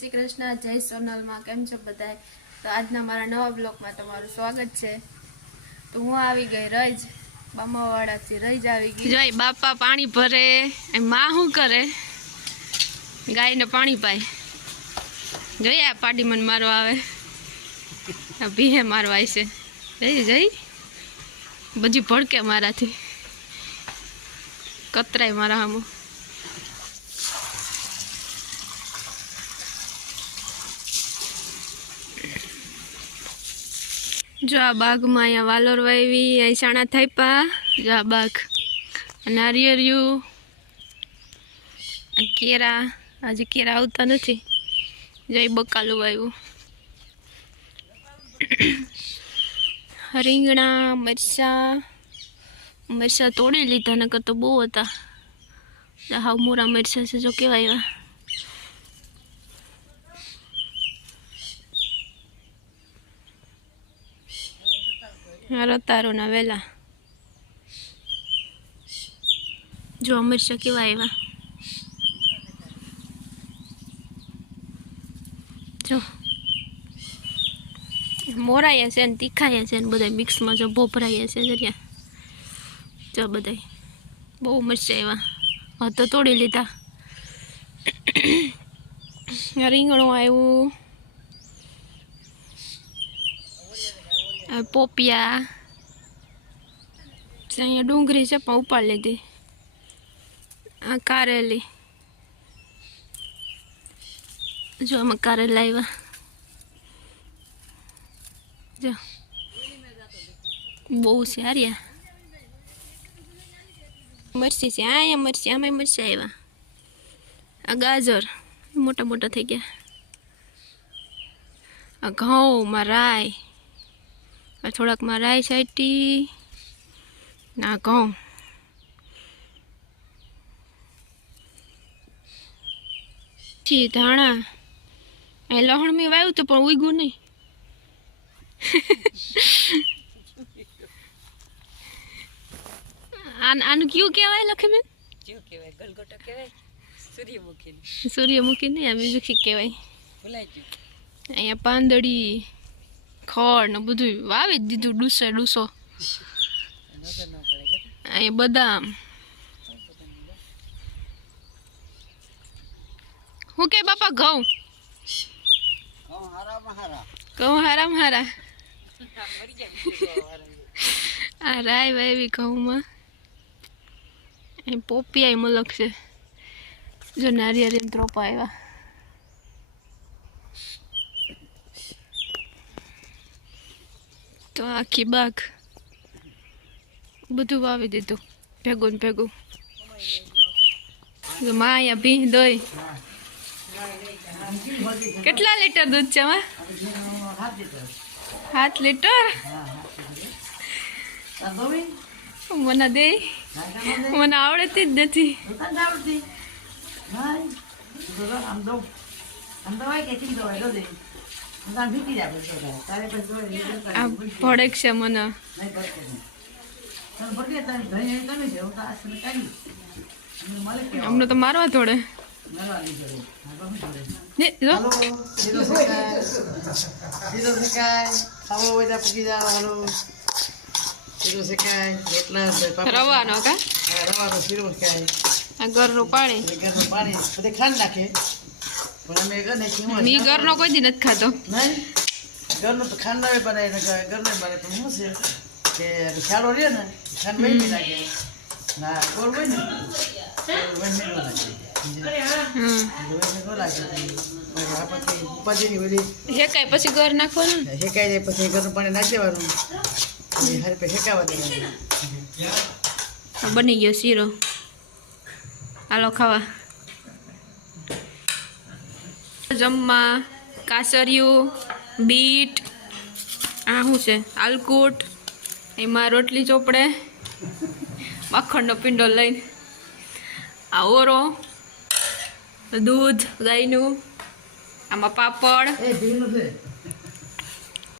શ્રી કૃષ્ણ, જય સોનલમાં. કેમ છો બધા? તો આજના મારા નવા બ્લોગમાં તમારું સ્વાગત છે. તો હું આવી ગઈ રજ બામાવાડાથી. રજ આવી ગઈ. જોઈ બાપા પાણી ભરે, માં શું કરે? ગાયને પાણી પાય. જોઈએ આ પાડી મને મારવા આવે, ભીહે મારવા છે. જઈ જઈ બધી ભડકે મારાથી, કતરાય મારા આમાં. જો આ બાગમાં અહીંયા વાલોર વાવી, અહીં સાણા થાપ્યા. જો આ બાગ, નારિયેળિયું, કેરા. હજી કેરા આવતા નથી. જો એ બકાલું વાવ્યું. રીંગણા, મરચાં તોડી લીધા, નકર તો બહુ હતા. હાવ મોરા મરચાં છે, જો કેવા એવા રતારો ના વેલા. જો મરચાં કેવા એવા, જો મોરાયા છે ને તીખાયા છે ને બધા મિક્સમાં. જો ભોભરાયા છે જરિયા, જો બધા બહુ મરચાં એવા. હા તો તોડી લીધા. રીંગણું આવ્યું, પોપિયા. અહીંયા ડુંગળી છે પણ ઉપાડ લીધી. આ કારેલી, જો આમાં કારેલા આવ્યા. જો બહુ સારી મરચી છે. અહીંયા મરચી, આમાં મરચી આવ્યા. આ ગાજર મોટા મોટા થઈ ગયા. આ ઘઉંમાં રાય, થોડાકમાં રાઈ સાઈટી. ના ઘઉં, ધાણા. એ લહણ મેં વાવ્યું તો પણ ઉગ્યું નહીં. આનું કયું કહેવાય લખીબેન? ગલગોટો કહેવાય, સૂર્યમુખી નહીં, આ બીજું કઈ કહેવાય. અહીંયા પાંદડી, ખડ ને બધું વાવી જ દીધું. ડૂસો અહીંયા બદામ. શું કે બાપા? ઘઉં હારામ હારા. આ રાય વાવી ઘઉંમાં. પોપિયા મલક છે. જો નારિયેળ ત્રોપા આવ્યા. તો આખી બાગ બધું વાવી દીધું ભેગું ને ભેગું. માં અહીંયા ભીહ દોઈ. કેટલા લીટર દૂધ છે? 7 લીટર. મને દે, મને આવડતી જ નથી. આ ભડક છે મને. અમને તો મારવા થોડે. રવાનો કા ઘરનું પાણી બધે ખાંડ નાખે. મી ઘરનો કોઈ દી નથી ખાતો. ઘરનું તો ખાંડ આવે બનાવે, ઘરનું બને. પણ શું છે કે શાળો રહે ને, ખાંડ વહી નાખે. ના ગોળ હોય ને હેકાય પછી ઘર નાખવાનું. હેકાઈ જાય પછી ઘરનું પાણી નાખી દેવાનું. હેકાવા દેવાનું. બની ગયો શીરો. હાલો ખાવા. જમવા કાસરિયું, બીટ, આ શું છે આલકૂટ. એમાં રોટલી ચોપડે, માખણનો પીંડો લઈને. આ ઓરો, દૂધ ગાયનું. આમાં પાપડ.